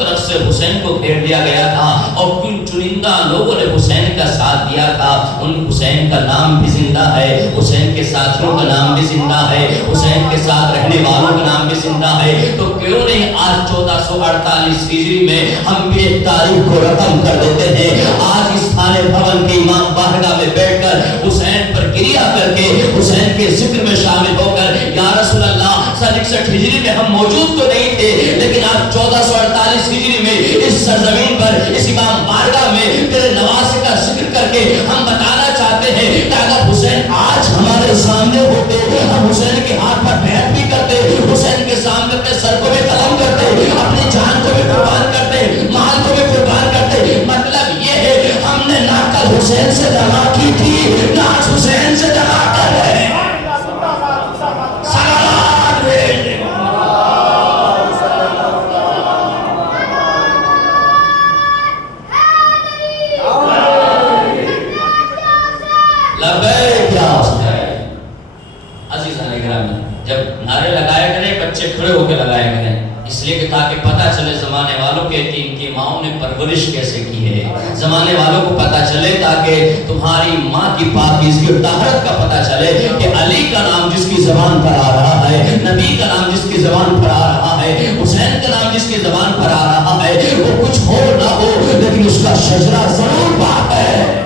طرف سے حسین کو گھیر لیا گیا تھا اور کن چنندہ لوگوں نے حسین کا ساتھ دیا تھا، ان حسین کا نام بھی زندہ ہے، حسین کے ساتھیوں کا نام بھی زندہ ہے، حسین کے ساتھ رہنے والوں کا نام بھی زندہ ہے۔ تو کیوں نہیں آج 1448 ہجری میں ہم بھی ایک تاریخ کو رقم کر دیتے ہیں، آج اس خانے بھون کے امام بارگاہ میں بیٹھ کر حسین پر گریہ کر کے حسین کے ذکر میں شامل ہو کر یا رسول اللہ 61 ہجری میں ہم موجود تو نہیں تھے، لیکن آج 1448 ہجری میں اس سرزمین پر اس امام بارگاہ میں تیرے نواسے کا ذکر کر کے ہم بتانا چاہتے ہیں کہ اگر حسین آج ہمارے سامنے ہوتے، ہم حسین کے ہاتھ پر بیعت بھی کرتے، حسین کے سامنے اپنے سر کو بھی قلم کرتے، اپنی جان کو بھی قربان کرتے، مال کو بھی قربان کرتے۔ مطلب یہ ہے ہم نے نہ کل حسین سے دعا کی تھی، نہ آج حسین سے دعا کر رہے ہیں۔ جب نعرے لگائے گئے بچے کھڑے ہو کے لگائے گئے، اس لیے کہ تاکہ پتہ چلے زمانے والوں کے کہ ان کی ماؤں نے پرورش کیسے کی ہے، زمانے والوں کو پتہ چلے تاکہ تمہاری ماں کی پاکیزگی اور طہارت کا پتہ چلے کہ علی کا نام جس کی زبان پر آ رہا ہے، نبی کا نام جس کی زبان پر آ رہا ہے، حسین کا نام جس کی زبان پر آ رہا ہے، وہ کچھ ہو نہ ہو لیکن اس کا شجرہ ضرور پاک ہے۔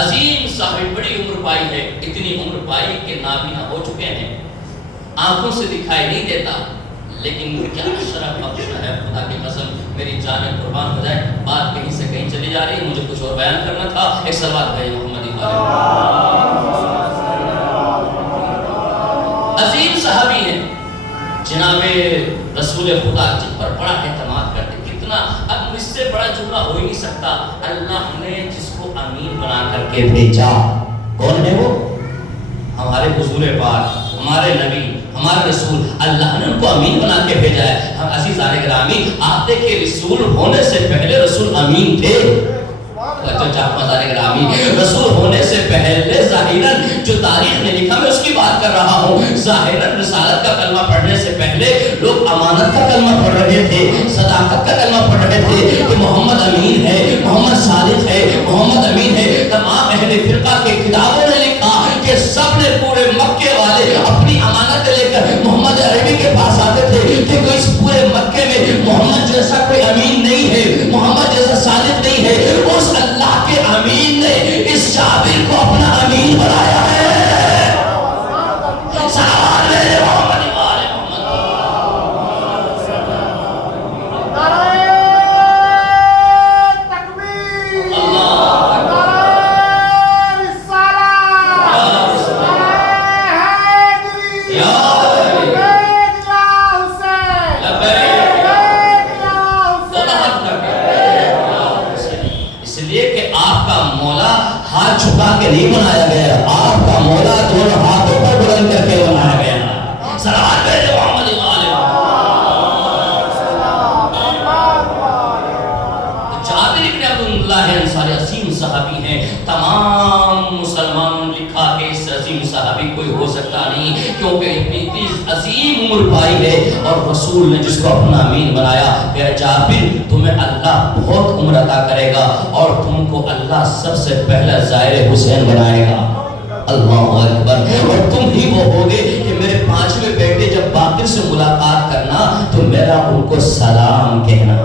عظیم صاحب بڑی عمر پائی ہے، اتنی عمر پائی کہ نابینا ہو چکے ہیں، آنکھوں سے دکھائی نہیں دیتا، لیکن کیا شرف بخش ہے، خدا کی قسم میری جان قربان ہو جائے، بات کہیں سے کہیں چلی جا رہی ہے، مجھے کچھ اور بیان کرنا تھا۔ ایک سوال بھائی محمدی عظیم صحابی ہیں جناب رسول خدا جن پر بڑا اعتماد کرتے، کتنا اب اس سے بڑا جملہ ہو ہی نہیں سکتا۔ اللہ نے جس کو امین بنا کر کے بھیجا، کون ہے وہ؟ ہمارے حضور پاک، ہمارے نبی، ہمارے رسول، اللہ نے ان کو امین بنا کے بھیجا ہے۔ ہم عزیزان گرامی، آپ دیکھیں رسول ہونے سے پہلے رسول امین تھے۔ رسول ہونے سے پہلے ظاہراً جو تاریخ نے لکھا میں اس کی بات کر رہا ہوں، ظاہراً رسالت کا کلمہ پڑھنے سے پہلے لوگ امانت کا کلمہ پڑھ رہے تھے، صداقت کا کلمہ پڑھ رہے تھے کہ محمد امین ہے، محمد صادق ہے، محمد امین ہے۔ تمام اہل فرقہ کے کتابوں نے لکھا کہ سب نے پورے مکے والے اپنی امانت لے کر محمد عربی کے پاس آتے تھے کہ کوئی اس پورے مکے میں محمد جیسا کوئی امین نہیں ہے، محمد جیسا صادق نہیں ہے۔ اس اللہ کے امین نے اس جابر کو اپنا امین بنایا ہے۔ نہیں بنایا گیا، آپ کا مولا دونوں ہاتھوں پر بلند کر کے بنایا گیا۔ صلوات بھیجو محمد جابر بن عبداللہ انصاری عظیم صحابی ہیں۔ تمام مسلمانوں نے لکھا کہ اس عظیم صحابی کوئی ہو سکتا نہیں، کیونکہ اتنی عظیم عمر پائی ہے اور رسول نے جس کو اپنا امین بنایا۔ کہ جابر تمہیں اللہ بہت عمر عطا کرے گا اور تم کو اللہ سب سے پہلا زائر حسین بنائے گا۔ اللہ اکبر۔ اور تم ہی وہ ہوگے کہ میرے پانچویں بیٹے جب باقر سے ملاقات کرنا تو میرا ان کو سلام کہنا۔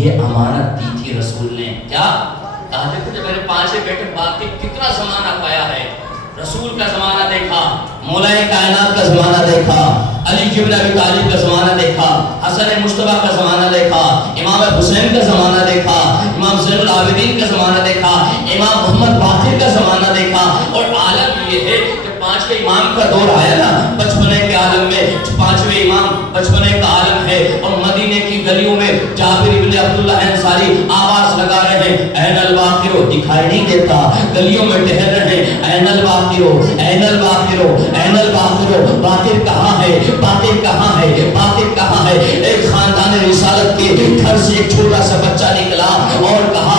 یہ امانت دی تھی رسول نے۔ کیا کہا؟ دیکھو جب میرے پانچویں بیٹے باقر کتنا زمانہ پایا ہے، رسول کا زمانہ دیکھا، مولا کائنات کا زمانہ دیکھا، علی بن ابی طالب کا زمانہ دیکھا، حسن مصطفیٰ کا زمانہ دیکھا، امام حسین کا زمانہ دیکھا، امام زین العابدین کا زمانہ دیکھا، امام محمد باقر کا زمانہ دیکھا۔ اور عالم یہ ہے کہ پانچویں امام کا دور آیا نا بچپنے کے عالم میں، پانچویں امام بچپنے کا عالم ہے اور مدینے کی گلیوں میں جابر بن عبداللہ انصاری آواز لگا رہے ہیں، این الباقر، دکھائی نہیں دیتا، گلیوں میں ٹہل رہے ہیں، این الباقر، این الباقر، این الباقر، باقر کہاں ہے، باقر کہاں ہے، باقر کہاں ہے۔ ایک خاندان رسالت کے گھر سے ایک چھوٹا سا بچہ نکلا اور کہا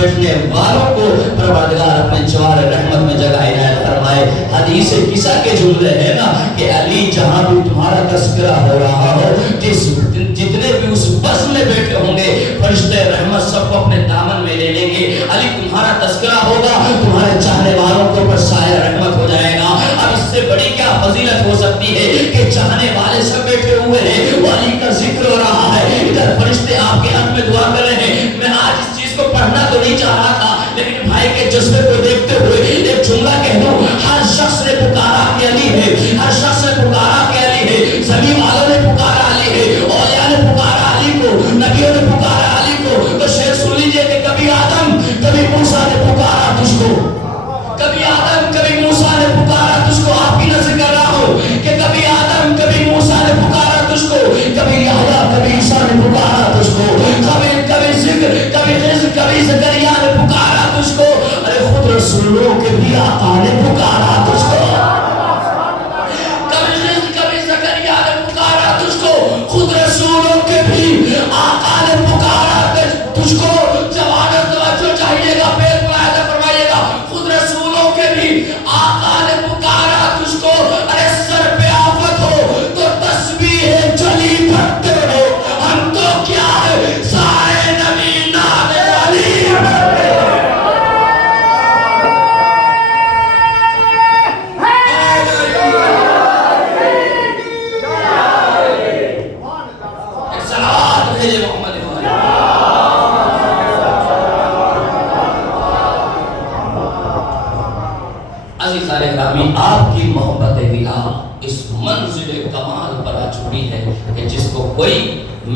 بیٹھنے والوں کو پروردگار اپنے جوار رحمت میں جگہ عنایت فرمائے۔ حدیث قصہ کے جملے ہیں نا کہ علی جہاں بھی تمہارا تذکرہ ہو رہا ہو، جتنے بھی اس بس میں بیٹھے ہوں گے فرشتے رحمت سب کو اپنے دامن میں لے لیں گے۔ علی تمہارا تذکرہ ہوگا، تمہارے چاہنے والوں کے اوپر سایہ رحمت ہو جائے گا۔ اب اس سے بڑی کیا فضیلت ہو سکتی ہے کہ چاہنے والے سب بیٹھے ہوئے ہیں، وہ علی کا ذکر ہو رہا ہے، ادھر فرشتے آپ کے حق میں دعا کر رہے ہیں۔ میں آج اس چیز کو پڑھنا تو نہیں چاہ رہا تھا، لیکن بھائی کے جذبے کو دیکھتے ہوئے ایک جملہ کہہ دوں، ہر شخص نے پکارا کہ علی ہے، ہر شخص نے پکارا کہ علی ہے، زمین والوں نے پکارا علی ہے، اولیاء نے پکارا علی کو، نبیوں نے پکارا علی کو۔ تو شعر سن لیجئے کہ کبھی آدم کبھی موسیٰ نے پکارا تجھ کو، کبھی آدم کبھی موسیٰ نے پکارا تجھ کو۔ آپ کی نظر کر رہا ہوں کہ کبھی آدم کبھی موسیٰ نے پکارا تجھ کو، کبھی یحییٰ کبھی عیسیٰ نے پکارا تجھ کو، کبھی ذکر کبھی رزق کبھی زکریا نے پکارا تجھ کو، ارے خود رسولوں کے بھی آقا نے پکارا تجھ کو، کبھی رزق کبھی زکریا نے پکارا تجھ کو، خود رسولوں کے بھی آقا نے پکارا تجھ کو۔ جوانوں توجہ چاہیے گا، پیٹ ملاحظہ فرمائیے گا، خود رسولوں کے بھی آقا نے پکارا تجھ کو۔ ارے سر پہ آفت ہو تو تسبیح جلی پھٹتے ہو، ہم تو کیا ہے سارے نبی نام علی صلوات بھیجے محمد عزیزان گرامی، آپ کی محبت الہ اس منزل کمال پر آ چکی ہے کہ جس کو کوئی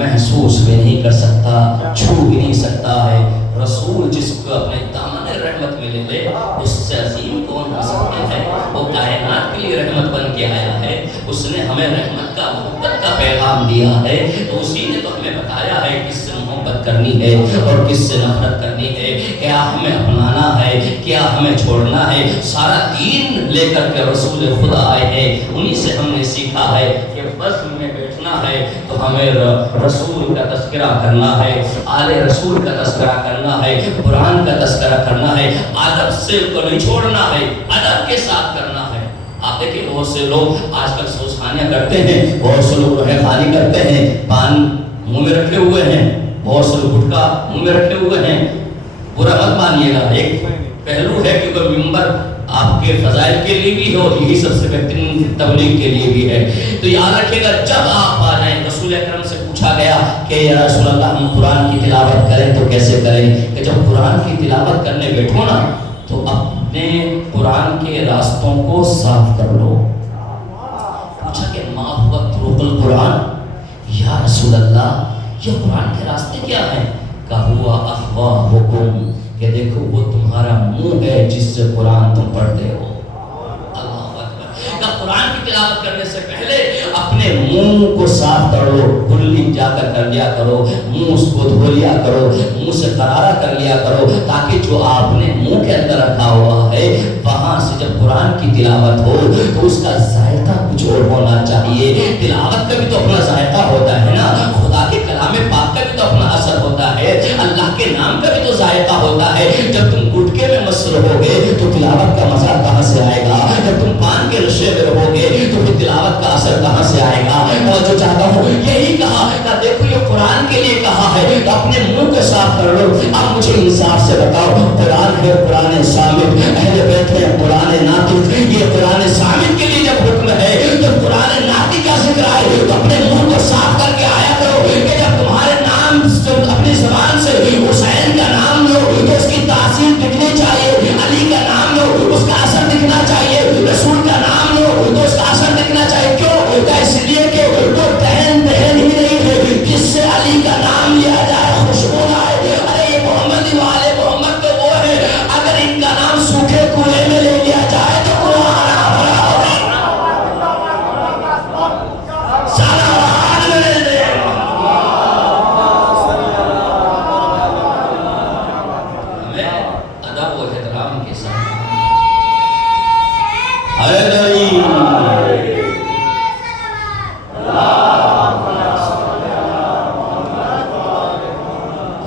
محسوس بھی نہیں کر سکتا، چھو بھی نہیں سکتا ہے۔ رسول جس کو اپنے دامن رحمت میں لے لے، اس سے عظیم کون ہو سکتے ہیں؟ وہ کائنات کے لیے رحمت بن کے آیا ہے، اس نے ہمیں رحمت کا محبت کا پیغام دیا ہے، تو اسی نے تو ہمیں بتایا ہے کس سے محبت کرنی ہے اور کس سے نفرت کرنی ہے، کیا ہمیں اپنانا ہے، کیا ہمیں چھوڑنا ہے۔ سارا دین لے کر کے رسول خدا آئے ہیں، انہی سے ہم نے سیکھا ہے کہ بس میں بیٹھنا ہے تو ہمیں رسول کا تذکرہ کرنا ہے، آل رسول کا تذکرہ کرنا ہے، قرآن کا تذکرہ کرنا ہے، ادب سے کو نہیں چھوڑنا ہے، ادب کے ساتھ کرنا ہے۔ آپ دیکھیں بہت سے لوگ آج کل سوسخانیاں کرتے ہیں، بہت سے لوگ رہے خانی کرتے ہیں، پان منہ میں رکھے ہوئے ہیں، بہت سے لوگ گٹکا منہ میں رکھے ہوئے ہیں۔ برا مت مانیے گا، ایک پہلو ہے کیونکہ ممبر آپ کے فضائل کے لیے بھی ہے اور یہی سب سے بہترین تبلیغ کے لیے بھی ہے۔ تو یاد رکھیے گا جب آپ آ جائیں، رسول اکرم سے پوچھا گیا کہ یا رسول اللہ ہم قرآن کی تلاوت کریں تو کیسے کریں؟ کہ جب قرآن کی تلاوت کرنے بیٹھو نا تو اپنے قرآن کے راستوں کو صاف کر لو۔ پوچھا کہ ما ہوا طرق القرآن یا رسول اللہ، یہ قرآن کے راستے کیا ہیں؟ کہ ہوا افواہکم، کہ دیکھو وہ تمہارا منہ ہے جس سے قرآن تم پڑھتے ہو۔ اللہ اکبر۔ کہ قرآن کی تلاوت کرنے سے پہلے اپنے منہ کو صاف کر لو، کلی جا کر لیا کرو، منہ اس کو دھو لیا کرو، منہ سے قرارہ کر لیا کرو، تاکہ جو آپ نے منہ کے اندر رکھا ہوا ہے وہاں سے جب قرآن کی تلاوت ہو تو اس کا ذائقہ کچھ اور ہونا چاہیے۔ تلاوت کا بھی تو اپنا ذائقہ ہوتا ہے نا، خدا کے کلام پاک کا بھی تو اپنا اثر ہوتا ہے، اللہ کے نام کا بھی تو ذائقہ ہوتا ہے۔ جب تم گٹکے میں مست رہو گے تو تلاوت کا مزہ کہاں سے آئے گا؟ جب تم پان کے نشے میں رہو گے تو پھر تلاوت کا اثر کہاں سے آئے گا؟ اور جو چاہتا ہوں یہی کہا کہ دیکھو یہ قرآن کے لیے کہا ہے کہ اپنے منہ کو صاف کر لو۔ اب مجھے انصاف سے بتاؤ، قرآن ہے قرآن صامت، اہل بیت ہے قرآن ناطق، یہ قرآن صامت کے لیے جب حکم ہے تو قرآن ناطق کا ذکر آئے تو اپنے منہ کو صاف کر کے آیا کرو کہ جب تمہارے نام اپنی زبان سے حسین کا نام لو تو اس کی تاثیر دکھنی چاہیے، علی کا نام لو اس کا اثر دکھنا چاہیے، رسول کا نام لو تو اس کا اثر دکھنا چاہیے۔ کیوں؟ اس لیے کہ وہ بہن بہن ہی نہیں ہے جس سے علی کا نام لیا جائے، خوشبو آئے۔ ارے یہ محمد والے محمد تو وہ ہے، اگر ان کا نام سوکھے کنویں میں لے لیا جائے تو کنواں ہرا بھرا ہوگا۔ سلام علیہ ادب و احترام کے ساتھ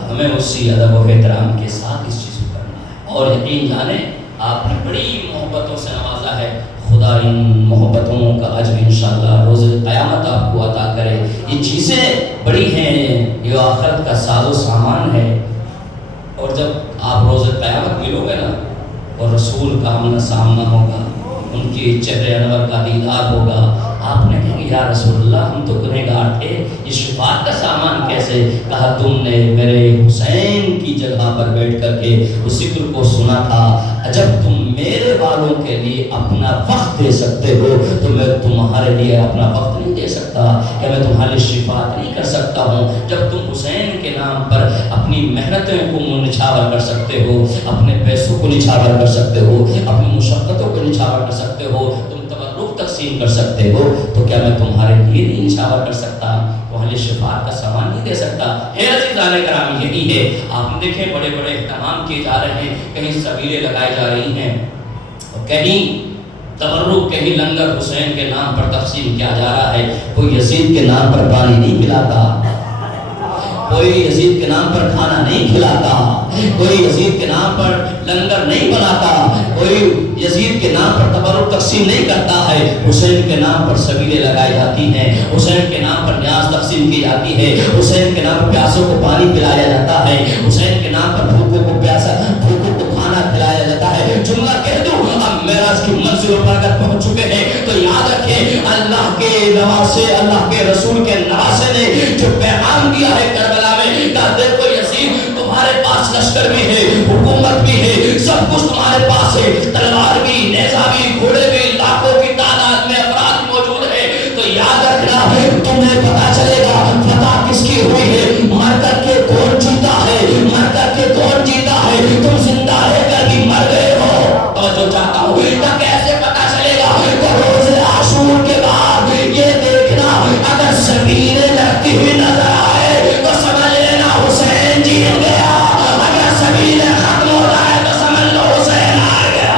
ہمیں اسی ادب و احترام کے ساتھ اس چیز اور یقین جانیں آپ نے بڑی محبتوں سے نوازا ہے، خدا ان محبتوں کا اجر انشاءاللہ روز قیامت آپ کو عطا کرے۔ یہ چیزیں بڑی ہیں، یہ آخرت کا ساز و سامان ہے، اور جب آپ روز قیامت ملو گے نا اور رسول کا آمنا سامنا ہوگا، ان کے چہرے انور کا دیدار ہوگا، آپ نے کہا کہ یا رسول اللہ ہم تو گنہگار تھے، یہ شفاعت کا سامان کیسے؟ کہا تم نے میرے حسین کی جگہ پر بیٹھ کر کے اس ذکر کو سنا تھا، جب تم میرے والوں کے لیے اپنا وقت دے سکتے ہو تو میں تمہارے لیے اپنا وقت نہیں دے سکتا، کہ میں تمہارے لیے شفاعت نہیں کر سکتا ہوں؟ جب تم حسین کے نام پر اپنی محنتوں کو نچھاور کر سکتے ہو، اپنے پیسوں کو نچھاور کر سکتے ہو، اپنی مشقتوں کو نچھاور کر سکتے ہو، تم تبرک تقسیم کر سکتے ہو، تو کیا میں تمہارے لیے نہیں نچھاور کر سکتا؟ تمہارے لیے شفاعت کا سامان نہیں دے سکتا؟ ہے عزیزان گرامی، یہی ہے۔ آپ دیکھیں بڑے بڑے اہتمام کیے جا رہے ہیں، کہیں سبیلیں لگائی جا رہی ہیں، کہیں تبرک، کہیں لنگر حسین کے نام پر تقسیم کیا جا رہا ہے۔ کوئی یزید کے نام پر پانی نہیں پلاتا، کوئی یزید کے نام پر کھانا نہیں کھلاتا، کوئی یزید کے نام پر لنگر نہیں بناتا، کوئی یزید کے نام پر تبرک تقسیم نہیں کرتا ہے۔ حسین کے نام پر سبیلیں لگائی جاتی ہیں، حسین کے نام پر نیاز تقسیم کی جاتی ہے، حسین کے نام پر پیاسوں کو پانی پلایا جاتا ہے، حسین کے نام پر بھوکوں کو کھانا کھلایا جاتا ہے۔ جملہ کہہ دوں، اب معراج کی منزلوں پر اگر پہنچ چکے ہیں تو یاد رکھیں اللہ کے نواسے، اللہ کے رسول کے نواسے نے جو پیغام دیا ہے کربلا میں، کہا دیکھو یزید تمہارے پاس لشکر بھی ہے، حکومت بھی ہے، سب کچھ تمہارے پاس ہے، تلوار بھی، نیزہ بھی، گھوڑے بھی، لاکھوں کی تعداد میں افراد موجود ہے، تو یاد رکھنا تمہیں پتا چلے گا فتح کس کی ہوئی ہے، مر کر کے کون جیتا ہے، مر کر کے کون جیتا ہے، تم زندہ رہ کر بھی مر گئے ہو۔ توجہ چاہتا ہوں، کیسے پتا چلے گا؟ کہ روز عاشور کے بعد یہ دیکھنا، اگر سبیلیں لگتی ہوئی نظر آئے تو سمجھ لینا حسین جیت گیا، اگر سبیلیں ختم ہو جائے تو سمجھ لو حسین ہار گیا۔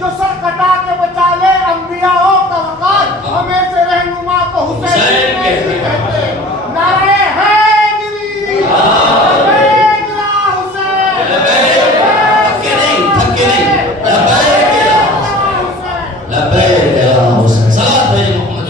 جو سر کٹا کے بچا لے انبیاء کا وقار، ہمیں سے رہنما کو حسین کہتے ہیں۔ نعرہ حیدری، لبیک یا حسین، تھکے نہیں، لبیک یا حسین، صلوات بھیجیں محمد۔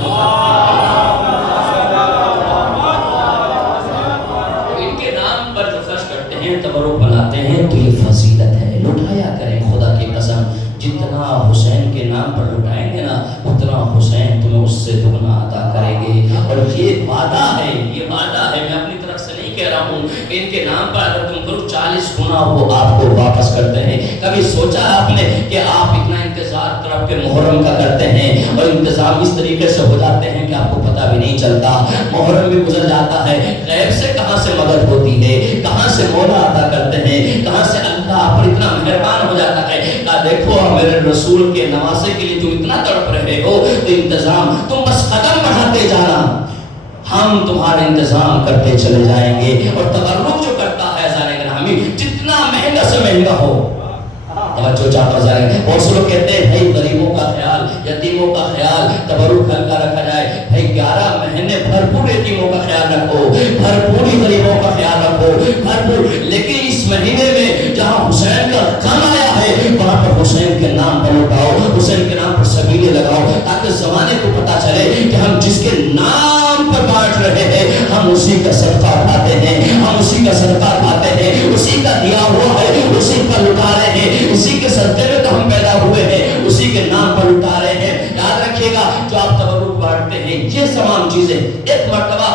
ان کے نام پر جو خرچ کرتے ہیں، تبرک بناتے ہیں، تو یہ فضیلت ہے، لٹایا کریں خدا کی قسم۔ جتنا حسین کے نام پر لٹائیں گے نا، اتنا حسین تمہیں اس سے دگنا عطا کریں گے، اور یہ وعدہ ہے، یہ وعدہ ہے، میں اپنی طرف سے نہیں کہہ رہا ہوں کہ ان کے نام پر اگر تم کرو 40 گنا وہ آپ کو واپس کرتے ہیں۔ کبھی سوچا آپ نے کہ آپ اتنا انتظار طرف کے محرم کا کرتے ہیں اور انتظام اس طریقے سے ہو جاتے ہیں کہ آپ کو پتہ بھی نہیں چلتا، محرم بھی گزر جاتا ہے، غیب سے کہاں سے مدد ہوتی ہے، کہاں سے مولا عطا کرتے ہیں، کہاں سے اللہ پر اتنا مہربان ہو جاتا ہے۔ کہا دیکھو میرے رسول کے نواسے کے لیے تم اتنا تڑپ رہے ہو تو انتظام، تم بس قدم بڑھاتے جانا، ہم تمہارے انتظام کرتے چلے جائیں گے۔ اور تبرک جو کرتا ہے زانے گرامی، جتنا مہنگا سے مہنگا ہو، توجہ چاہتا جائے، بہت سے لوگ کہتے ہیں بھائی غریبوں کا خیال، یتیموں کا خیال، تبرک ہلکا رکھا جائے، بھائی 11 مہینے بھرپور یتیموں کا خیال رکھو، بھرپوری غریبوں کا خیال رکھو، بھرپور، لیکن اس مہینے میں جہاں حسین کا غم آیا ہے وہاں پر حسین کے نام پر اٹھاؤ، حسین کے نام پر سبیلیں لگاؤ، تاکہ زمانے کو پتا چلے کہ ہم جس کے نام پر بانٹ رہے ہیں ہم اسی کا صدقہ اٹھاتے ہیں، ہم اسی کا صدقہ اٹھاتے ہیں، اسی کا دیا ہوا ہے، اسی کا لٹا رہے ہیں، اسی کے صدقے میں تو ہم پیدا ہوئے ہیں، اسی کے نام پر لٹا رہے ہیں۔ یاد رکھیے گا جو آپ تبرک بانٹتے ہیں یہ تمام چیزیں، ایک مرتبہ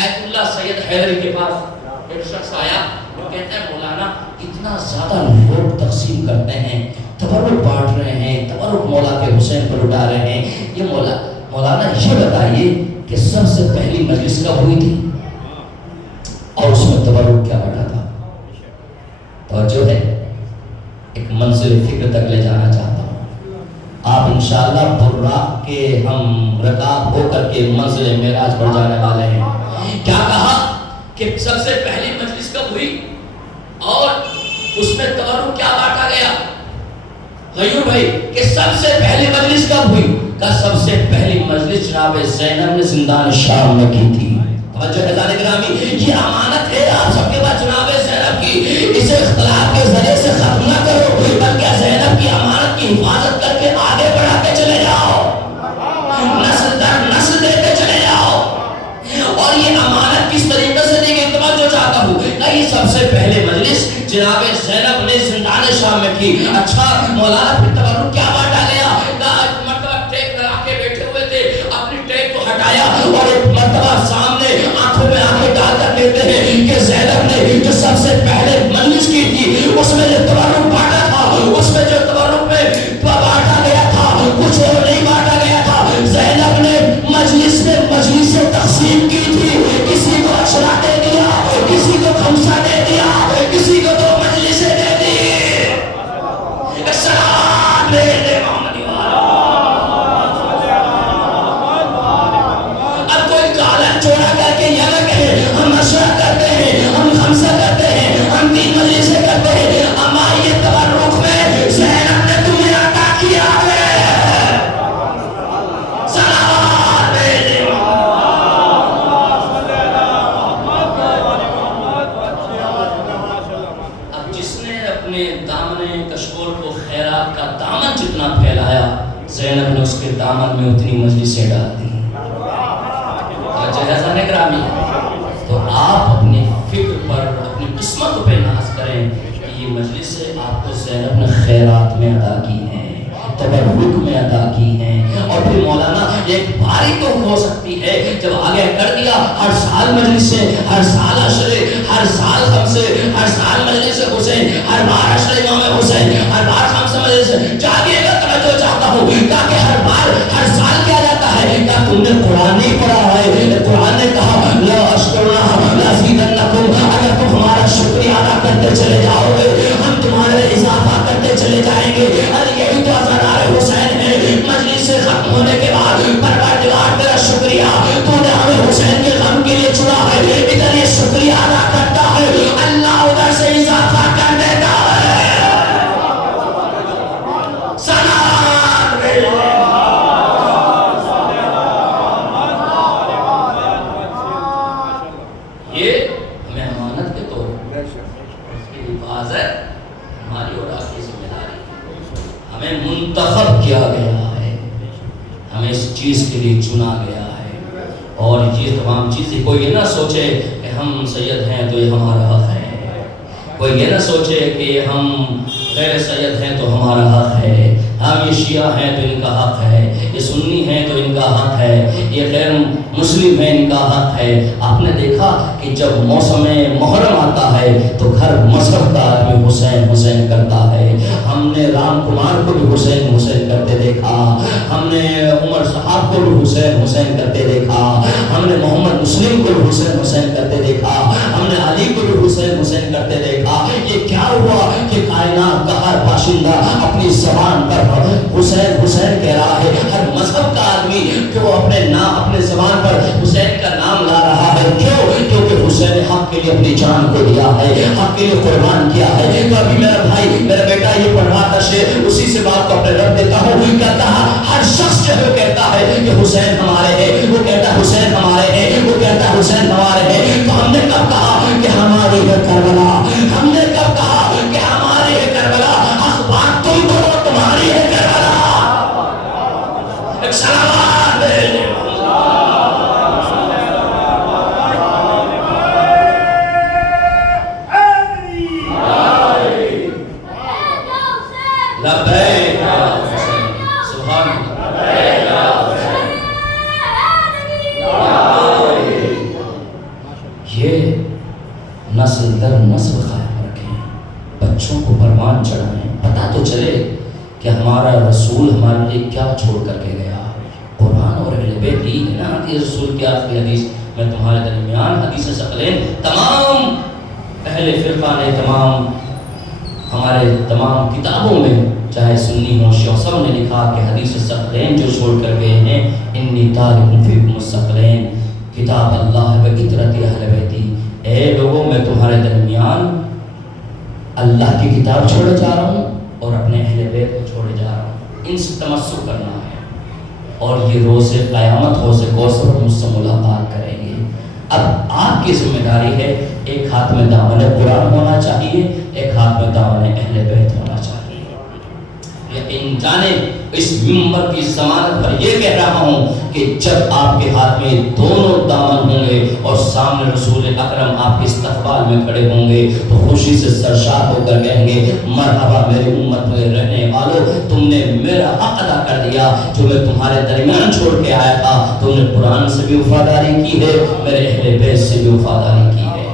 آیت اللہ سید حیدری کے پاس ایک شخص آیا، وہ کہتا ہے مولانا اتنا زیادہ لوگ تقسیم کرتے ہیں، تبرک بانٹ رہے ہیں، تبرک مولا کے حسین پر لٹا رہے ہیں، یہ مولانا یہ بتائیے کہ سب سے پہلی مجلس کب ہوئی تھی اور اس میں تبرک کیا بٹا تھا؟ توجہ ہے، ایک منزل فکر تک لے جانا چاہتا ہوں۔ آپ انشاءاللہ براق کے ہم رکاب ہو کر کے منزل معراج پر جانے والے ہیں۔ کیا کہا کہ سب سے پہلی مجلس کب ہوئی؟ اور اس میں تبرک کیا بانٹا گیا غیور بھائی کہ سب سے پہلی مجلس کب ہوئی؟ کہ سب سے پہلی مجلس جناب زینب نے زندان شام میں کی تھی. توجہ ہے ذالک گرامی، یہ امانت ہے آپ سب کے پاس جناب زینب کی. اسے اختلاف کے ذریعے سے ختم نہ کرو بلکہ زینب کی امانت کی حفاظت کر کے آگے بڑھاتے چلے جاؤ، نسل در نسل دیتے چلے جاؤ. اور یہ امانت کس طریقے سے دی گئی توجہ چاہتا ہوں کہ یہ سب سے پہلے مجلس جناب زینب نے زندان شام میں کی. اچھا مولانا پھر تبرک کیا بانٹا گیا؟ مرتبہ ٹیک لگا کے بیٹھے ہوئے تھے، اپنی ٹیک کو ہٹایا اور ایک مرتبہ سامنے آنکھوں میں آنکھیں ڈال کر کہتے ہیں کہ زینب نے جو سب سے پہلے مجلس کی تھی اس میں جو تبرک بانٹا تھا، اس میں جو تبرک میں بانٹا گیا تھا کچھ اور نہیں بانٹا گیا تھا. زینب نے مجلس میں مجلس سے تقسیم کی تھی، کسی کو اشرا دے دیا، کسی کو خمسہ دے دیا، کسی کو دو مجلسیں دے دی. سلام دے دے محمد والا. اب کوئی کالا چوڑا کر کے یہ نہ کہے ہم اشرا کرتے ہیں، ہم خمسہ کرتے ہیں، ہم تین مجلسیں کرتے ہیں. اما یہ تبرک میں زینب نے تمہیں عطا کیا ہے. سلام دے دے اپنے دامن کشکول کو خیرات کا دامن جتنا پھیلایا زینب نے اس کے دامن میں اتنی مجلسیں ڈال دی. جہازہ نگرامی تو آپ اپنی فکر پر اپنی قسمت پہ ناز کریں کہ یہ مجلسیں آپ کو زینب نے خیرات میں ادا کی ہیں، تبرک میں ادا کی ہیں. اور پھر مولانا ایک باری تو ہو سکتی ہے جب آگے کر دیا ہر سال مجلسیں، ہر سال عشرے، ہر سال خمسے، ہر سال مجلس حسین، ہر بار عشرے امام حسین، ہر بار خمسہ مجلس. چاہیے گا توجہ چاہتا ہوں تاکہ ہر بار ہر سال کیا جاتا ہے کیا تم نے قرآن نہیں پڑھا ہے؟ قرآن نے کہا لا اشکرنا لا زیدنکم، اگر تم ہمارا شکریہ ادا کرتے چلے جاؤ گے ہم تمہارے اضافہ کرتے چلے جائیں گے. ارے یہی تو ازرار حسین ہے. مجلس سے ختم ہونے کے بعد پروردگار تیرا شکریہ، تو نے ہمیں حسین کے غم کے لیے چنا ہے، ادھر یہ شکریہ ادا کرتا ہے اللہ ادھر سے اضافہ کر دیتا ہے. سلام یہ ہمیں امانت کے طور پر اس کی حفاظت ہماری اور آپ کی ذمہ داری ہے. ہمیں منتخب کیا گیا ہے، ہمیں اس چیز کے لیے چنا گیا ہے. اور یہ تمام چیزیں کوئی یہ نہ سوچے کہ ہم سید ہیں تو یہ ہمارا حق ہے، کوئی یہ نہ سوچے کہ ہم غیر سید ہیں تو ہمارا حق ہے، ہم یہ شیعہ ہیں تو ان کا حق ہے، یہ سنی ہیں تو ان کا حق ہے، یہ غیر مسلم ہیں ان کا حق ہے. آپ نے دیکھا کہ جب موسم محرم آتا ہے تو ہر مذہب کا آدمی حسین حسین کرتا ہے. ہم نے رام کمار کو بھی حسین حسین کرتے دیکھا، ہم نے عمر صاحب کو بھی حسین حسین کرتے دیکھا، ہم نے محمد مسلم کو بھی حسین حسین کرتے دیکھا، ہم نے علی کو بھی حسین حسین کرتے دیکھا. یہ کیا ہوا کہ کائنات کا ہر باشندہ اپنی زبان پر حسین حسین کہہ رہا ہے. ہر مذہب کا آدمی کہ وہ اپنے نام اپنے زبان پر حسین کا نام لا رہا ہے. کیوں؟ کیونکہ حسین حق کے لیے اپنی جان کو دیا ہے، حق کے لیے قربان کیا ہے. تو ابھی میرا بھائی میرا بیٹا یہ پڑھ رہا تھا شعر، اسی سے بات کو اپنے رب دیتا ہوں. کہتا ہر شخص جو ہے کہتا ہے کہ حسین ہمارے ہیں، وہ کہتا ہے حسین ہمارے ہیں، وہ کہتا ہے حسین ہمارے ہیں. تو ہم نے کب کہا کہ ہماری ہے کربلا؟ ہم نے کب کہا کہ ہماری ہے کربلا؟ حق بات تم کرو، تمہاری ہے کربلا. ایک سلام دے لبیک سبحان یہ نسل در نسل قائم رکھیں، بچوں کو پروان چڑھائیں، پتہ تو چلے کہ ہمارا رسول ہمارے لیے کیا چھوڑ کر کے گیا. قرآن اور اہل بیت کی ہے نا حدیث رسول کی آخری حدیث. میں تمہارے درمیان حدیث ثقلین تمام اہل فرقہ نے تمام ہمارے تمام کتابوں میں چاہے سنی ہو شیعہ سب نے لکھا کہ حدیث ثقلین جو چھوڑ کر گئے ہیں انی تارک فیکم الثقلین کتاب اللہ و اطرت اہل بیتی. اے لوگوں میں تمہارے درمیان اللہ کی کتاب چھوڑے جا رہا ہوں اور اپنے اہل بیت کو چھوڑے جا رہا ہوں، ان سے تمسک کرنا ہے، اور یہ روز قیامت حوض کوثر مجھ سے ملاقات کریں گے۔ اب آپ کی ذمہ داری ہے، ایک ہاتھ میں دامن قرآن ہونا چاہیے، ایک ہاتھ میں دامن اہل بیت ہونا چاہیے۔ یقین جانے اس منبر کی ضمانت پر یہ کہہ رہا ہوں کہ جب آپ کے ہاتھ میں دونوں دامن ہوں گے اور سامنے رسول اکرم آپ کے استقبال میں کھڑے ہوں گے تو خوشی سے سرشار ہو کر کہیں گے مرحبا میری امت میں رہنے والوں، تم نے میرا حق ادا کر دیا، جو میں تمہارے درمیان چھوڑ کے آیا تھا، تم نے قرآن سے بھی وفاداری کی ہے، میرے اہل بیت سے بھی وفاداری کی ہے،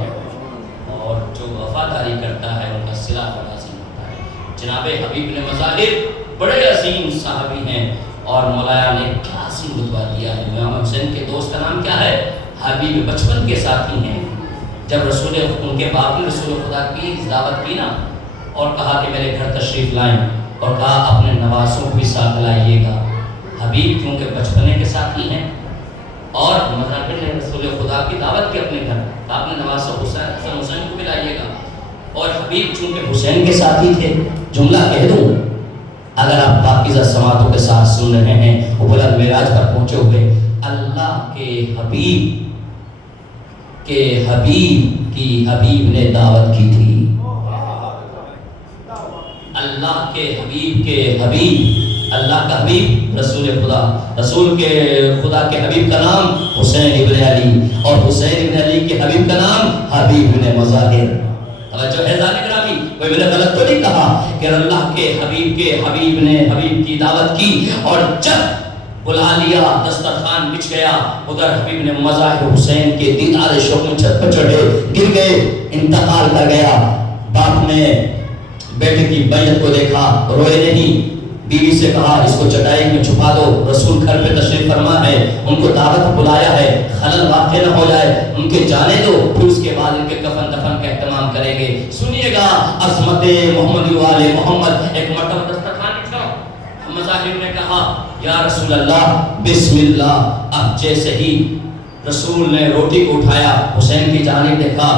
اور جو وفاداری کرتا ہے ان کا صلہ لازم ہوتا ہے۔ جناب حبیب نے مظاہر بڑے عظیم صحابی ہیں، اور مولانا نے کیا عظیم رتبہ دیا ہے۔ امام حسین کے دوست کا نام کیا ہے؟ حبیب، بچپن کے ساتھی ہیں۔ جب ان کے باپ نے رسول خدا کی دعوت کی نا اور کہا کہ میرے گھر تشریف لائیں، اور کہا اپنے نوازوں کو بھی ساتھ لائیے گا، حبیب کیونکہ بچپنے کے ساتھی ہیں اور مظاہر نے رسول خدا کی دعوت کی اپنے گھر، اپنے نوازوں حسن حسین کو بھی لائیے گا، اور حبیب چونکہ حسین کے ساتھی تھے۔ جملہ کہہ دوں، اگر آپ پاکیزہ سماعتوں کے ساتھ سن رہے ہیں، وہ بلند معراج پر پہنچے ہوئے، اللہ کے حبیب کی حبیب نے دعوت کی تھی، اللہ کے حبیب، اللہ کا حبیب رسول خدا، رسول کے خدا کے حبیب کا نام حسین ابن علی، اور حسین ابن علی کے حبیب کا نام حبیب ابن مظاہر۔ توجہ ہے ذالک رامی، کوئی میں نے غلط تو نہیں کہا کہ اللہ کے حبیب نے حبیب کی دعوت کی، اور جب بلا لیا، دسترخوان بچھ گیا، ادھر حبیب نے مظاہر حسین کے دیدار شوق میں چھت پر چڑھے، گر گئے، انتقال کر گیا۔ باپ نے بیٹے کی بیعت کو دیکھا، روئے نہیں، بیوی سے کہا اس کو چٹائی میں چھپا دو، رسول گھر پہ تشریف فرما ہے، ان کو دعوت بلایا ہے، خلل واقع نہ ہو جائے، ان کے جانے دو، پھر اس کے بعد ان کے کفن دفن کا اہتمام کریں گے۔ سنیے گا عظمت محمد والے محمد۔ ایک مرتبہ دسترخوان بچھا، مظاہر نے کہا یا رسول اللہ بسم اللہ۔ اب جیسے ہی رسول نے روٹی کو اٹھایا، حسین کی جانب دیکھا،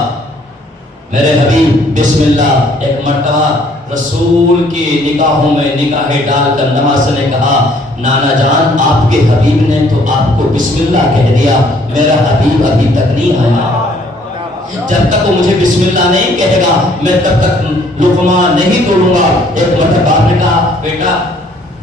میرے حبیب بسم اللہ۔ ایک مرتبہ رسول کی نگاہوں میں نگاہیں ڈال کر نواز نے کہا نانا جان آپ کے حبیب نے تو آپ کو بسم اللہ کہہ دیا، میرا حبیب ابھی تک نہیں آیا، جب تک وہ مجھے بسم اللہ نہیں کہے گا میں تب تک لقمہ نہیں توڑوں گا۔ ایک مرتبہ باپ نے کہا بیٹا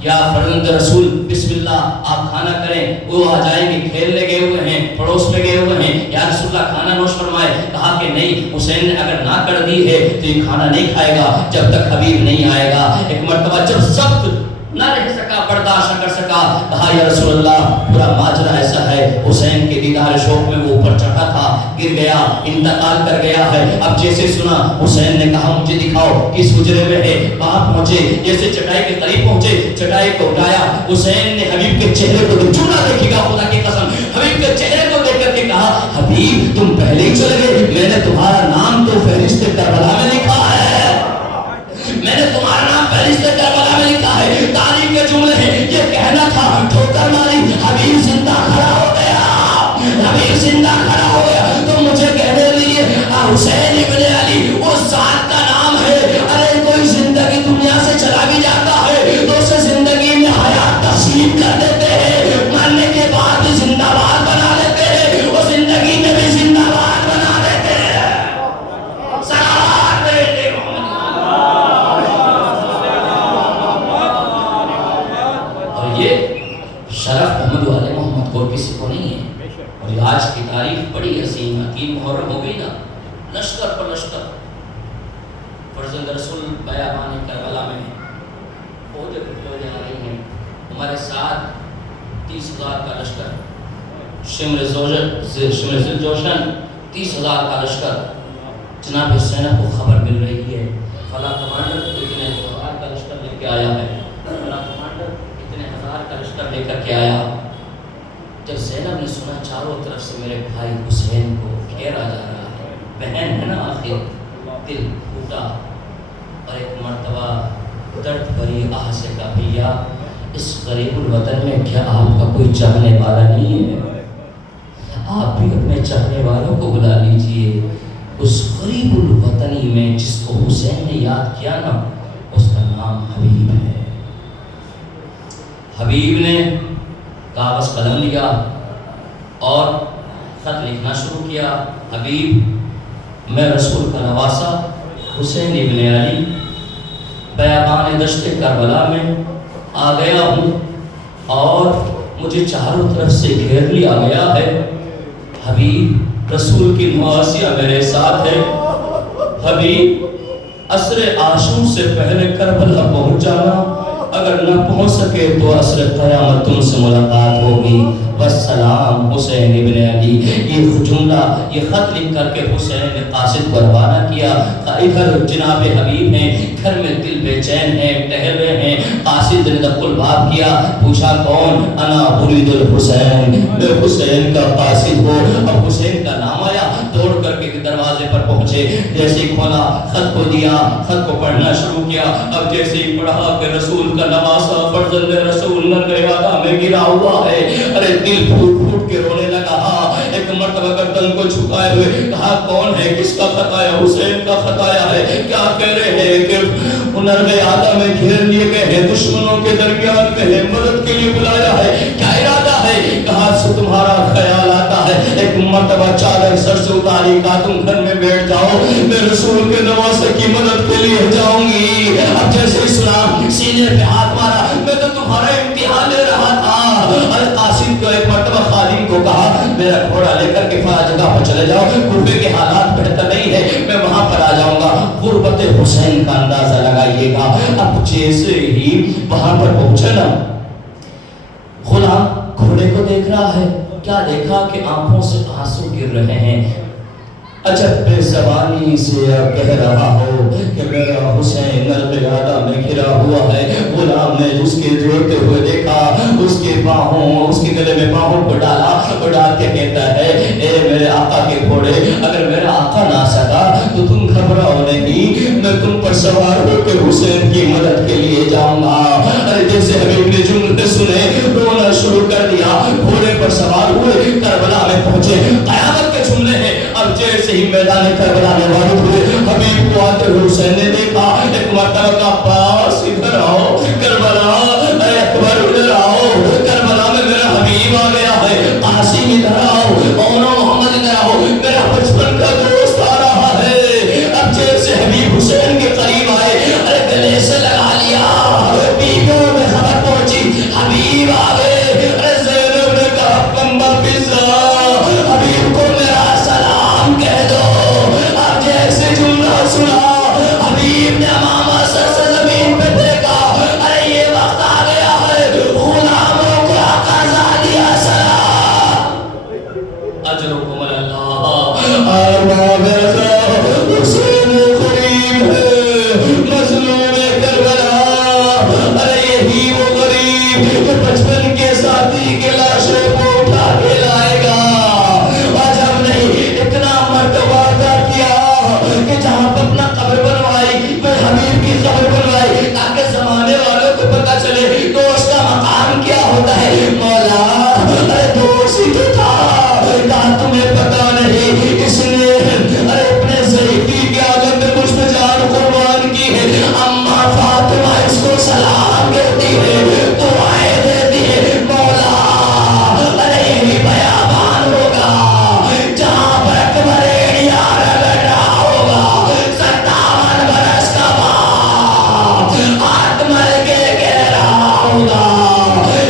یا فرزند رسول بسم اللہ آپ کھانا کریں، وہ آ جائیں گے، کھیلنے گئے ہوئے ہیں، پڑوس میں گئے ہوئے ہیں، یا رسول اللہ کھانا نوش فرمائے۔ کہا کہ نہیں، حسین نے اگر نہ کر دی ہے تو یہ کھانا نہیں کھائے گا جب تک حبیب نہیں آئے گا۔ ایک مرتبہ جب سخت نہ رہ سکا، برداشت نہ کر سکا، کہا یا رسول اللہ پورا ماجرا ایسا ہے، حسین کے دیدار شوق میں وہ اوپر چڑھا تھا، گر گیا، انتقال کر گیا ہے۔ اب جیسے سنا حسین نے کہا مجھے دکھاؤ کس حجرے میں ہے، کہاں پہنچے، جیسے چٹائی کے قریب پہنچے، چٹائی کو اٹھایا، حسین نے حبیب کے چہرے کو چونا دیکھے گا، خدا کی قسم حبیب کے چہرے کو دیکھ کر کے کہا حبیب تم پہلے ہی چلے گئے، میں نے تمہارا نام تو فہرست کربلا میں لکھا ہے، میں نے تمہارا نام فہرست کربلا میں لکھا ہے۔ تاریخ کے جملے ہیں، یہ کہنا تھا، ٹھوکر ماری، حبیب زندہ کھڑا ہو گیا، حبیب زندہ کھڑا ہو گیا، تو مجھے کہنے لیے حسین ابن علی اس ذات کا نام ہے۔ ارے کوئی زندگی دنیا سے چلا بھی جاتا ہے تو اسے زندگی میں حیات تسلیم کر دیتے ہیں، مرنے کے بعد بھی زندہ باد بنا دیتے ہیں، وہ زندگی میں بھی زندہ باد بنا دیتے ہیں۔ سلام علیکم۔ اور یہ شرف محمد والے محمد کو کسی کو نہیں ہے، اور یہ آج کی تاریخ بڑی عظیم حکیم محرم ہو گئی نا، لشکر پر لشکر، فرزند رسول بیابان کربلا میں فوجیں پھٹنے آ رہی ہیں، ہمارے ساتھ 30,000 کا لشکر، شمر ذل جوشن 30,000 کا لشکر، جناب حسین کو خبر مل رہی ہے فلاں کمانڈر اتنے ہزار کا لشکر لے کے آیا ہے، فلاں کمانڈر اتنے ہزار کا لشکر لے کر کے آیا۔ جب زینب نے سنا چاروں طرف سے میرے بھائی حسین کو گھیرا جا رہا ہے، بہن ہے نا آخر، دل ٹوٹا، اور ایک مرتبہ درد بھری آہ سے کہا بھیا اس غریب الوطن میں کیا آپ کا کوئی چاہنے والا نہیں ہے؟ آپ بھی اپنے چاہنے والوں کو بلا لیجئے، اس غریب الوطنی میں جس کو حسین نے یاد خط کیا نا، اس کا نام حبیب ہے۔ حبیب نے کاغذ قلم لیا اور خط لکھنا شروع کیا۔ حبیب، میں رسول کا نواسہ حسین ابن علی بیابان دشت کربلا میں آ گیا ہوں اور مجھے چاروں طرف سے گھیر لیا گیا ہے۔ حبیب، رسول کی نواسیہ میرے ساتھ ہے۔ حبیب، عصر عاشور سے پہلے کربلا پہنچ جانا، اگر نہ پہنچ سکے تو عصر قیامت تم سے ملاقات ہوگی۔ والسلام حسین ابن علی۔ یہ جملہ، یہ خط لکھ کر کے حسین نے قاصد کو روانہ کیا۔ ادھر جناب حبیب ہیں، گھر میں دل بے چین ہے، ٹہل رہے ہیں۔ قاصد نے دق الباب کیا، پوچھا کون؟ انا ارید الحسین، میں حسین کا قاصد ہوں۔ اب حسین کا نام آیا، دوڑ کر کے دروازے پر پہنچے، جیسے ہی کھولا خط کو دیا، خط کو پڑھنا شروع کیا۔ اب جیسے ہی پڑھا کہ رسول کا نواسہ فرزند رسول نرگیادہ میں گرا ہوا ہے، ارے دل پھوٹ پھوٹ کے رونے لگا۔ ایک مرتبہ گردن کو جھکائے ہوئے کہا کون ہے، کس کا خط آیا؟ حسین کا خط آیا ہے۔ کیا کہہ رہے ہیں کہ نرگیادہ میں گھیر لیے گئے ہیں، دشمنوں کے درمیان میں ہے، مدد کے لیے بلایا ہے، کیا ارادہ ہے؟ کہاں سے تمہارا خیال آتا ہے؟ ایک مرتبہ چادر سر سے اتاری، کہا تم گھر میں بیٹھ جاؤ، میں رسول کے نواسے کی مدد کے لیے جاؤں گی۔ اب جیسے ہی سنا، سینے پہ ہاتھ مارا، میں تو تمہارا امتحان لے رہا تھا۔ اور قاسم کو ایک مرتبہ خادم کو کہا میرا گھوڑا لے کر کے فلاں جگہ پر چلے جاؤ، کوفے کے حالات بہتر نہیں ہے، میں وہاں پر آ جاؤں گا۔ غربت حسین کا اندازہ لگائیے گا۔ اب جیسے ہی وہاں پر پہنچے نا، غلام گھوڑے کو دیکھ رہا ہے، کیا دیکھا کہ آنکھوں سے آنسو گر رہے ہیں۔ عجب بے زبانی سے کہہ رہا ہو کہ میرا حسین القیادہ میں گھرا ہوا ہے۔ غلام نے اس کے جوڑتے ہوئے دیکھا، اس کے باہوں، اس کے گلے میں باہوں کو ڈالا، اور ڈال کے کہتا ہے اے میرے آقا کے گھوڑے، اگر میرا آقا نہ سکا تو تم گھبراؤ نہیں، میں تم پر سوار ہو کے حسین کی مدد کے لیے جاؤں گا۔ ارے جیسے حبیب نے جملے سنے، رونا شروع کر دیا، گھوڑے پر سوار ہوئے، کربلا میں پہنچے۔ قیامت کے جملے ہیں۔ اب جیسے ہی میدان کربلا میں وارد ہوئے، حبیب کو آتے ہوئے حسین نے دیکھا، ایک مرتبہ کا پاس ادھر آؤ کربلا، ارے اکبر ادھر آؤ کربلا میں میرا حبیب آ گیا ہے، قاسم ادھر آؤ، مولا محمد ادھر آؤ، میرا بچپن کا دوست آ رہا ہے۔ اب جیسے حبیب حسین کے قریب آئے، ارے گلے سے لگا لیا، بیویوں میں خبر پہنچی حبیب آ گئے۔ ارے زینب نے کہا کمبا فضا، حبیب کو میرا سلام کہہ دو۔ اب جیسے جملہ سنا، حبیب نے امامہ سر سے زمین پہ دیکھا، ارے یہ وقت آ گیا ہے غلاموں کو قضا دیا سلام۔ اجرکم اللہ۔ آرباب حسین غریب ہے، مظلوم کربلا، ارے یہی وہ غریب جو بچپن کے ساتھی کے لاشوں کو اٹھا کے لائے گا۔ عجب نہیں، اتنا مرتبہ ادا کیا کہ جہاں پر اپنا قبر بنوائی، میں حبیب کی قبر بنوائی، تاکہ زمانے والوں کو پتہ چلے دوست کا مقام کیا ہوتا ہے۔ مولا ارے دوست ہی تو تھا، کہا تمہیں پتہ نہیں، اس نے ارے اپنے ضعیفی کے آگے میں مجھ پہ جان قربان کی ہے۔ اماں فاطمہ اس کو سلام کہتی ہے، دعائیں دیتی ہے۔ مولا ارے یہی بیابان ہوگا جہاں پر اکبر ایڑیا رگڑ رہا ہوگا، 57 برس کا باپ ہاتھ مل کے کہہ رہا ہوگا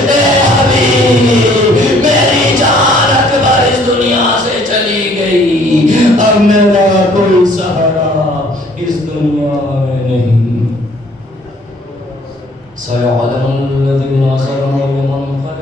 اے حبیب میری جان اکبر اس دنیا سے چلی گئی، اب میرا کوئی سہارا اس دنیا میں نہیں۔ سَيَعْلَمُ الَّذِينَ ظَلَمُوا لِمَنْ خَلَقَ